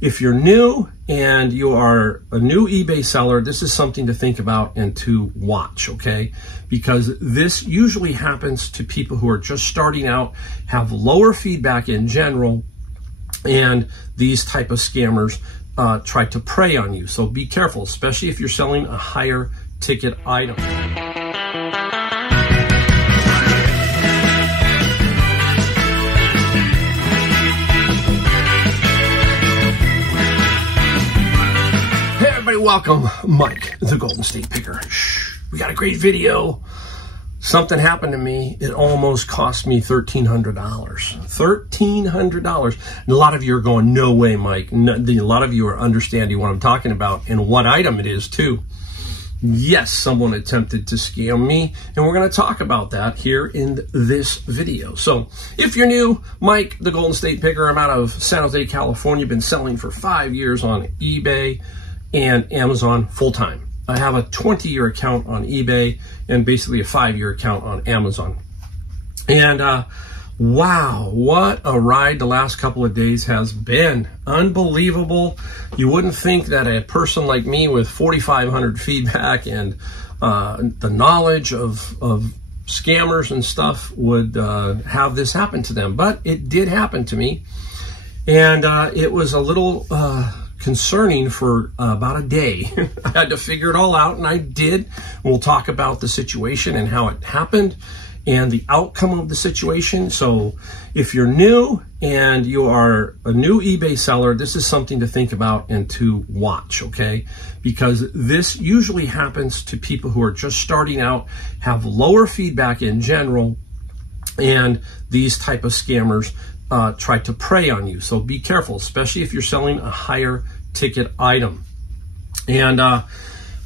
if you're new and you are a new eBay seller, this is something to think about and to watch, okay? Because this usually happens to people who are just starting out, have lower feedback in general, and these type of scammers try to prey on you. So be careful, especially if you're selling a higher ticket item. Welcome, Mike, the Golden State Picker. Shh, we got a great video. Something happened to me. It almost cost me $1,300. $1,300. And a lot of you are going, no way, Mike. No, a lot of you are understanding what I'm talking about and what item it is, too. Yes, someone attempted to scam me, and we're going to talk about that here in this video. So if you're new, Mike, the Golden State Picker, I'm out of San Jose, California. Been selling for 5 years on eBay and Amazon full-time. I have a 20-year account on eBay and basically a 5-year account on Amazon. And wow, what a ride the last couple of days has been. Unbelievable. You wouldn't think that a person like me with 4,500 feedback and the knowledge of scammers and stuff would have this happen to them, but it did happen to me. And it was a little concerning for about a day. I had to figure it all out, and I did. We'll talk about the situation and how it happened and the outcome of the situation. So if you're new and you are a new eBay seller, this is something to think about and to watch, okay? Because this usually happens to people who are just starting out, have lower feedback in general, and these type of scammers try to prey on you. So be careful, especially if you're selling a higher ticket item. And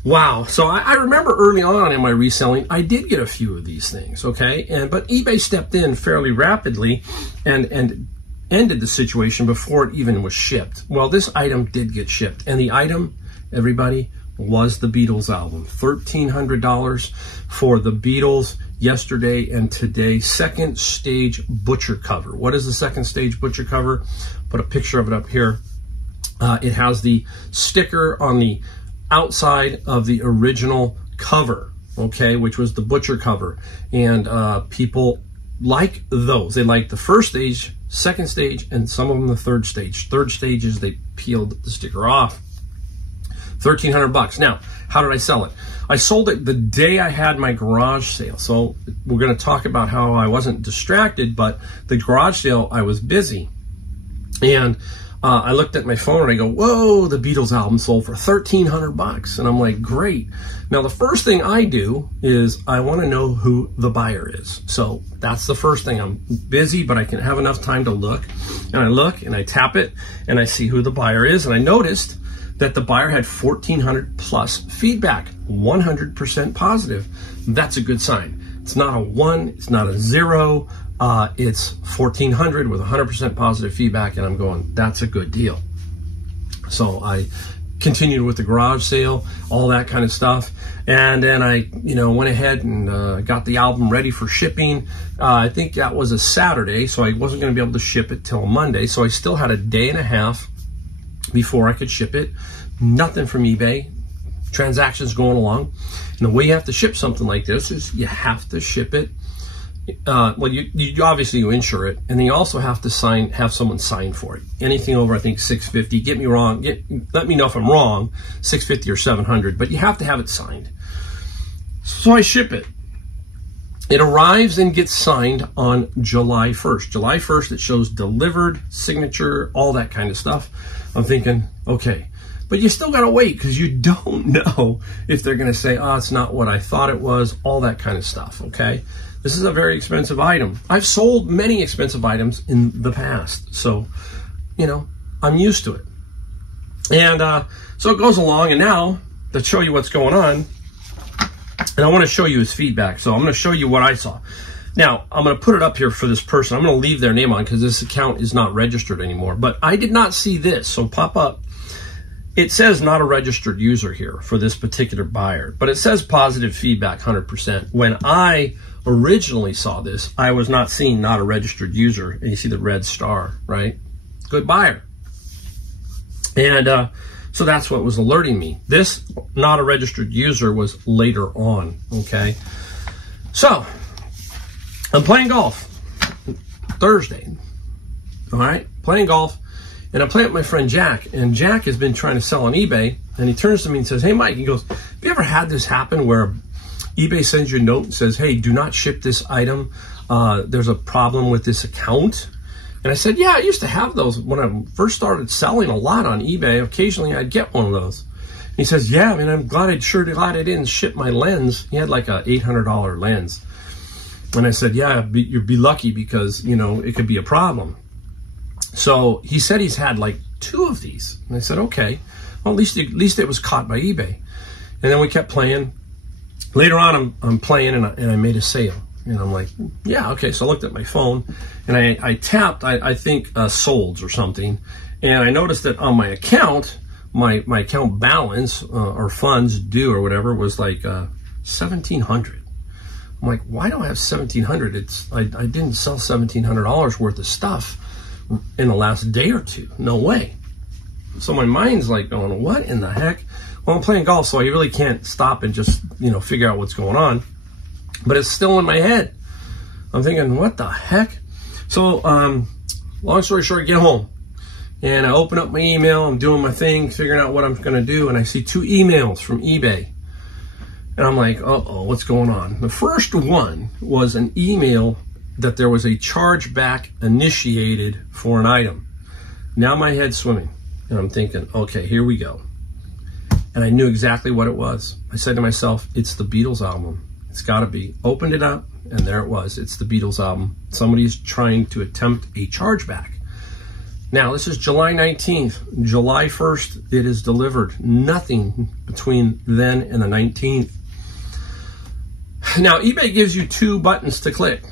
wow, so I remember early on in my reselling, I did get a few of these things, okay? But eBay stepped in fairly rapidly and ended the situation before it even was shipped. Well, this item did get shipped, and the item, everybody, was the Beatles album. $1,300 for the Beatles yesterday and today. Second stage butcher cover. What is the second stage butcher cover? Put a picture of it up here. It has the sticker on the outside of the original cover, okay, which was the butcher cover. And people like those. They like the first stage, second stage, and some of them the third stage. Third stage is they peeled the sticker off. $1,300. Now, how did I sell it? I sold it the day I had my garage sale. So we're going to talk about how I wasn't distracted, but the garage sale, I was busy. And I looked at my phone and I go, whoa, the Beatles album sold for $1,300. And I'm like, great. Now, the first thing I do is I want to know who the buyer is. So that's the first thing. I'm busy, but I can have enough time to look. And I look and I tap it and I see who the buyer is. And I noticed that the buyer had 1,400 plus feedback, 100% positive. That's a good sign. It's not a 1, it's not a 0, it's 1,400 with 100% positive feedback, and I'm going, that's a good deal. So I continued with the garage sale, all that kind of stuff, and then I, went ahead and got the album ready for shipping. I think that was a Saturday, so I wasn't going to be able to ship it till Monday, so I still had a day and a half before I could ship it. Nothing from eBay, transactions going along. And the way you have to ship something like this is you have to ship it. Well, you obviously you insure it, and then you also have to have someone sign for it. Anything over, I think, $650. Get me wrong. Let me know if I'm wrong. $650 or $700, but you have to have it signed. So I ship it. It arrives and gets signed on July 1st. July 1st, it shows delivered, signature, all that kind of stuff. I'm thinking, okay, but you still got to wait because you don't know if they're going to say, oh, it's not what I thought it was, all that kind of stuff, okay? This is a very expensive item. I've sold many expensive items in the past, so, I'm used to it. And so it goes along, and now, to show you what's going on, and I want to show you his feedback, so I'm going to show you what I saw. Now, I'm going to put it up here for this person. I'm going to leave their name on because this account is not registered anymore, but I did not see this, so pop up. It says not a registered user here for this particular buyer, but it says positive feedback 100%. When I originally saw this, I was not seeing not a registered user, and you see the red star, right? Good buyer. And so that's what was alerting me. This not a registered user was later on, okay? So I'm playing golf Thursday, all right? Playing golf, and I'm playing with my friend Jack, and Jack has been trying to sell on eBay, and he turns to me and says, hey, Mike, he goes, have you ever had this happen where eBay sends you a note and says, hey, do not ship this item. There's a problem with this account. And I said, yeah, I used to have those when I first started selling a lot on eBay. Occasionally I'd get one of those. And he says, yeah, I mean, I'm glad I didn't ship my lens. He had like a $800 lens. And I said, yeah, you'd be lucky because, you know, it could be a problem. So he said he's had like 2 of these. And I said, okay, well, at least it was caught by eBay. And then we kept playing. Later on, I'm playing and I made a sale. And I'm like, yeah, okay. So I looked at my phone and I tapped, I think, solds or something. And I noticed that on my account, my account balance or funds due or whatever was like $1,700. I'm like, why do I have $1,700? I didn't sell $1,700 worth of stuff in the last day or 2. No way. So my mind's like going, what in the heck? Well, I'm playing golf, so I really can't stop and just, you know, figure out what's going on. But it's still in my head. I'm thinking, what the heck? So, long story short, I get home. And I open up my email. I'm doing my thing, figuring out what I'm going to do. And I see 2 emails from eBay. And I'm like, uh-oh, what's going on? The first one was an email that there was a chargeback initiated for an item. Now my head's swimming. And I'm thinking, okay, here we go. And I knew exactly what it was. I said to myself, it's the Beatles album. It's got to be. Opened it up, and there it was. It's the Beatles album. Somebody's trying to attempt a chargeback. Now, this is July 19th. July 1st, it is delivered. Nothing between then and the 19th. Now, eBay gives you 2 buttons to click.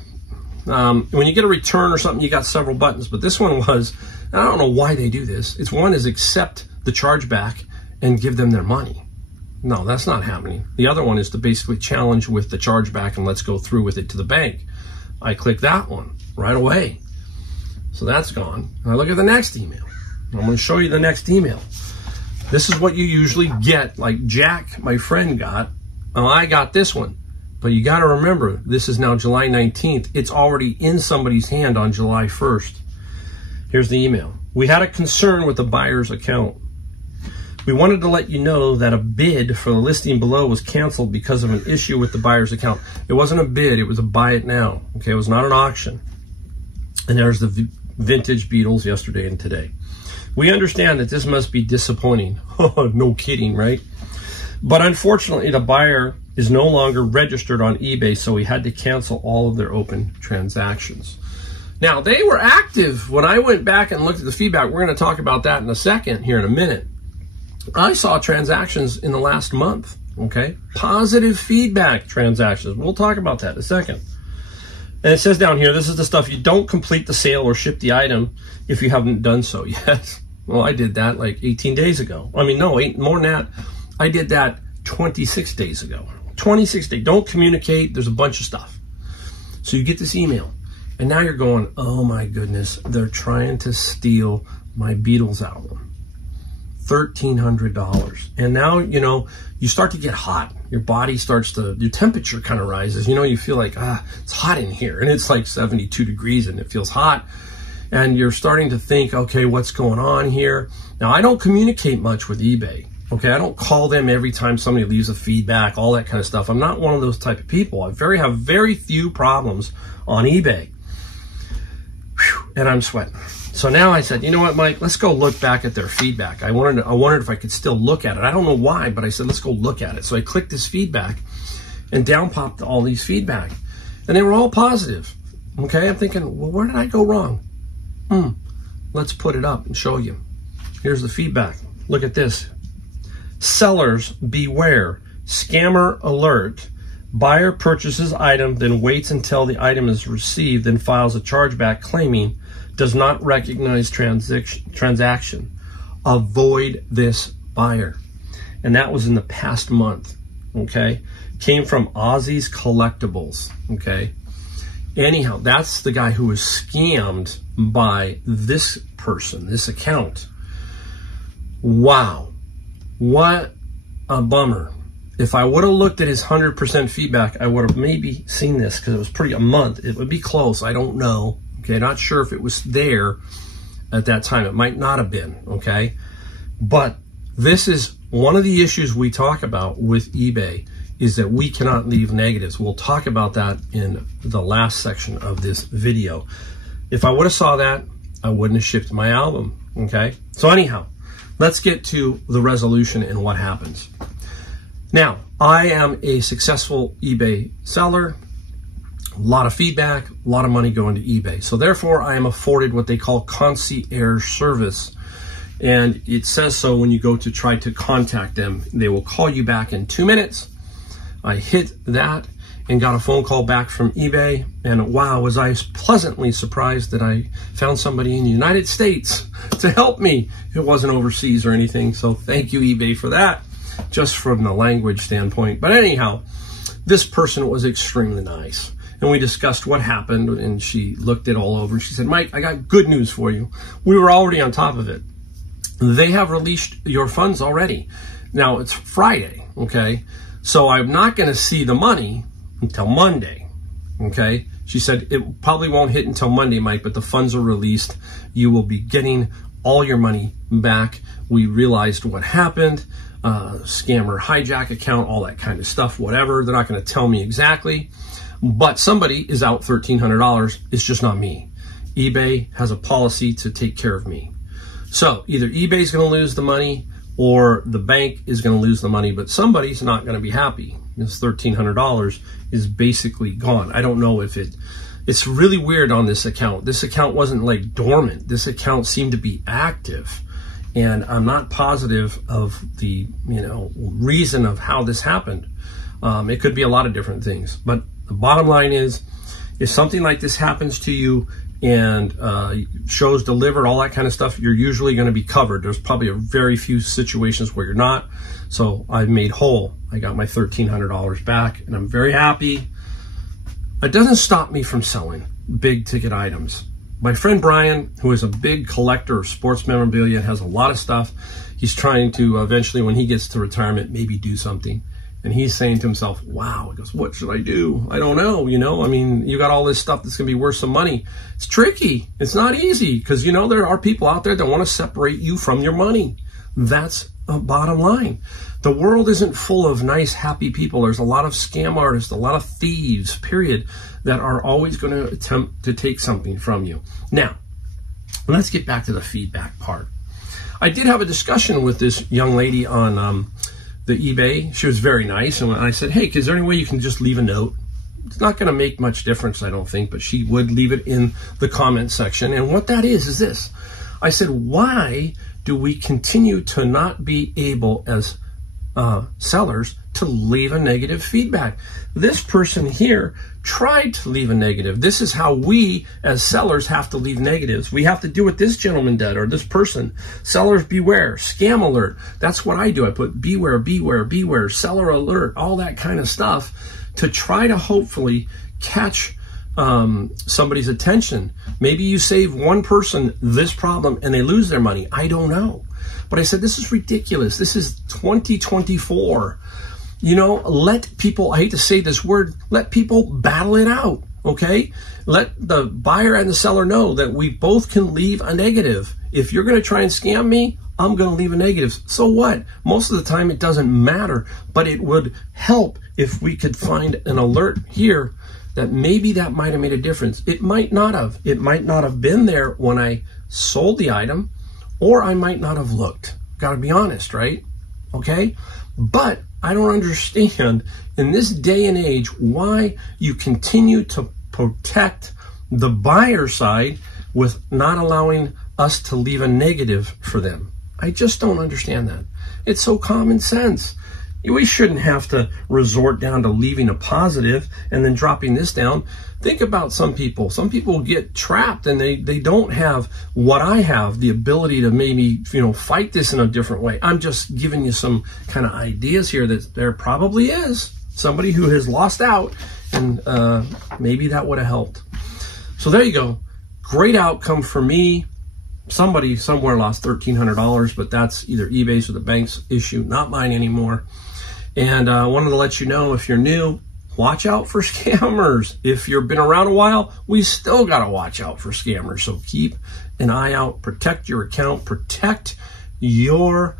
When you get a return or something, you got several buttons. But this one was, I don't know why they do this. One is accept the chargeback and give them their money. No, that's not happening. The other one is to basically challenge with the chargeback and let's go through with it to the bank. I click that one right away. So that's gone. And I look at the next email. I'm going to show you the next email. This is what you usually get, like Jack, my friend, got. Oh, I got this one. But you got to remember, this is now July 19th. It's already in somebody's hand on July 1st. Here's the email. We had a concern with the buyer's account. We wanted to let you know that a bid for the listing below was canceled because of an issue with the buyer's account. It wasn't a bid, it was a buy it now. Okay, it was not an auction. And there's the vintage Beatles yesterday and today. We understand that this must be disappointing. No kidding, right? But unfortunately, the buyer is no longer registered on eBay, so we had to cancel all of their open transactions. Now, they were active when I went back and looked at the feedback. We're going to talk about that in a second, here in a minute. I saw transactions in the last month, okay? Positive feedback transactions. We'll talk about that in a second. And it says down here, this is the stuff you don't complete the sale or ship the item if you haven't done so yet. Well, I did that like 18 days ago. I mean, no, more than that. I did that 26 days ago. 26 days. Don't communicate. There's a bunch of stuff. So you get this email. And now you're going, oh my goodness, they're trying to steal my Beatles album. $1,300. And now, you know, you start to get hot. Your body starts to, your temperature kind of rises. You know, you feel like, it's hot in here. And it's like 72 degrees and it feels hot. And you're starting to think, okay, what's going on here? Now, I don't communicate much with eBay. Okay, I don't call them every time somebody leaves a feedback, all that kind of stuff. I'm not one of those type of people. I have very few problems on eBay. Whew, and I'm sweating. So now I said, you know what, Mike, let's go look back at their feedback. I wondered if I could still look at it. I don't know why, but I said, let's go look at it. So I clicked this feedback and down popped all these feedback. And they were all positive. Okay, I'm thinking, well, where did I go wrong? Let's put it up and show you. Here's the feedback. Look at this. Sellers beware. Scammer alert. Buyer purchases item, then waits until the item is received, then files a chargeback claiming does not recognize transaction. Avoid this buyer. And that was in the past month, okay? Came from Ozzy's Collectibles, okay? Anyhow, that's the guy who was scammed by this person, this account. Wow, what a bummer. If I would have looked at his 100% feedback, I would have maybe seen this, because it was pretty a month. It would be close. I don't know. Okay, not sure if it was there at that time. It might not have been. Okay, but this is one of the issues we talk about with eBay, is that we cannot leave negatives. We'll talk about that in the last section of this video. If I would have saw that, I wouldn't have shipped my album. Okay, so anyhow, let's get to the resolution and what happens. Now, I am a successful eBay seller, a lot of feedback, a lot of money going to eBay. So therefore, I am afforded what they call concierge service. And it says so when you go to try to contact them. They will call you back in 2 minutes. I hit that and got a phone call back from eBay. And wow, was I pleasantly surprised that I found somebody in the United States to help me. It wasn't overseas or anything. So thank you, eBay, for that, just from the language standpoint. But anyhow, this person was extremely nice. And we discussed what happened, and she looked it all over. She said, Mike, I got good news for you. We were already on top of it. They have released your funds already. Now, it's Friday, okay? So I'm not going to see the money until Monday, okay? She said, it probably won't hit until Monday, Mike, but the funds are released. You will be getting all your money back. We realized what happened. Scammer hijack account, all that kind of stuff, whatever. They're not going to tell me exactly. But somebody is out $1,300. It's just not me. eBay has a policy to take care of me. So either eBay's going to lose the money or the bank is going to lose the money, but somebody's not going to be happy. This $1,300 is basically gone. I don't know if it's really weird on this account. This account wasn't like dormant. This account seemed to be active. And I'm not positive of the, reason of how this happened. It could be a lot of different things, but the bottom line is, if something like this happens to you and shows delivered, all that kind of stuff, you're usually going to be covered. There's probably a very few situations where you're not. So I've made whole. I got my $1,300 back, and I'm very happy. It doesn't stop me from selling big ticket items. My friend Brian, who is a big collector of sports memorabilia, has a lot of stuff. He's trying to eventually, when he gets to retirement, maybe do something. And he's saying to himself, wow, he goes, what should I do? I don't know, I mean, you got all this stuff that's going to be worth some money. It's tricky. It's not easy because, there are people out there that want to separate you from your money. That's a bottom line. The world isn't full of nice, happy people. There's a lot of scam artists, a lot of thieves, period, that are always going to attempt to take something from you. Now, let's get back to the feedback part. I did have a discussion with this young lady on the eBay. She was very nice, and I said, hey, is there any way you can just leave a note? It's not going to make much difference, I don't think, but she would leave it in the comment section. And what that is this. I said, why do we continue to not be able as sellers to leave a negative feedback? This person here tried to leave a negative. This is how we as sellers have to leave negatives. We have to do what this gentleman did, or this person. Sellers beware, scam alert. That's what I do. I put beware, beware, beware, seller alert, all that kind of stuff to try to hopefully catch somebody's attention. Maybe you save one person this problem and they lose their money. I don't know. But I said, this is ridiculous. This is 2024. Let people, I hate to say this word, let people battle it out, okay? Let the buyer and the seller know that we both can leave a negative. If you're going to try and scam me, I'm going to leave a negative. So what? Most of the time it doesn't matter, but it would help if we could find an alert here that maybe that might have made a difference. It might not have. It might not have been there when I sold the item, or I might not have looked. Got to be honest, right? Okay? But I don't understand in this day and age why you continue to protect the buyer side with not allowing us to leave a negative for them. I just don't understand that. It's so common sense. We shouldn't have to resort down to leaving a positive and then dropping this down. Think about some people. Some people get trapped and they don't have what I have, the ability to maybe, fight this in a different way. I'm just giving you some kind of ideas here that there probably is somebody who has lost out, and maybe that would have helped. So there you go. Great outcome for me. somebody somewhere lost $1,300, but that's either eBay's or the bank's issue, not mine anymore. And I wanted to let you know, if you're new, watch out for scammers. If you've been around a while, we still got to watch out for scammers. So keep an eye out, protect your account, protect your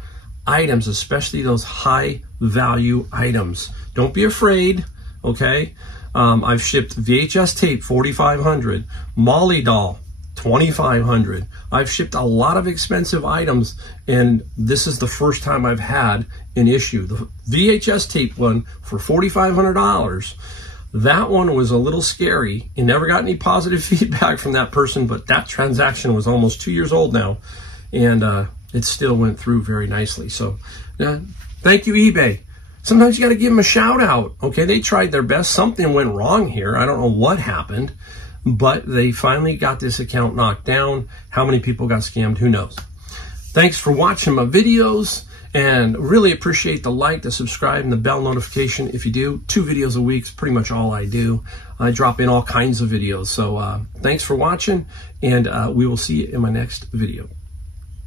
items, especially those high value items. Don't be afraid, okay? I've shipped VHS tape, 4,500, Molly doll, 2,500. I've shipped a lot of expensive items, and this is the first time I've had an issue. The VHS tape one for $4,500, that one was a little scary. You never got any positive feedback from that person, but that transaction was almost 2 years old now, and it still went through very nicely. So thank you, eBay. Sometimes you got to give them a shout out. Okay, they tried their best. Something went wrong here. I don't know what happened, but they finally got this account knocked down. How many people got scammed? Who knows? Thanks for watching my videos, and really appreciate the like, the subscribe, and the bell notification. If you do, 2 videos a week is pretty much all I do. I drop in all kinds of videos. So thanks for watching, and we will see you in my next video.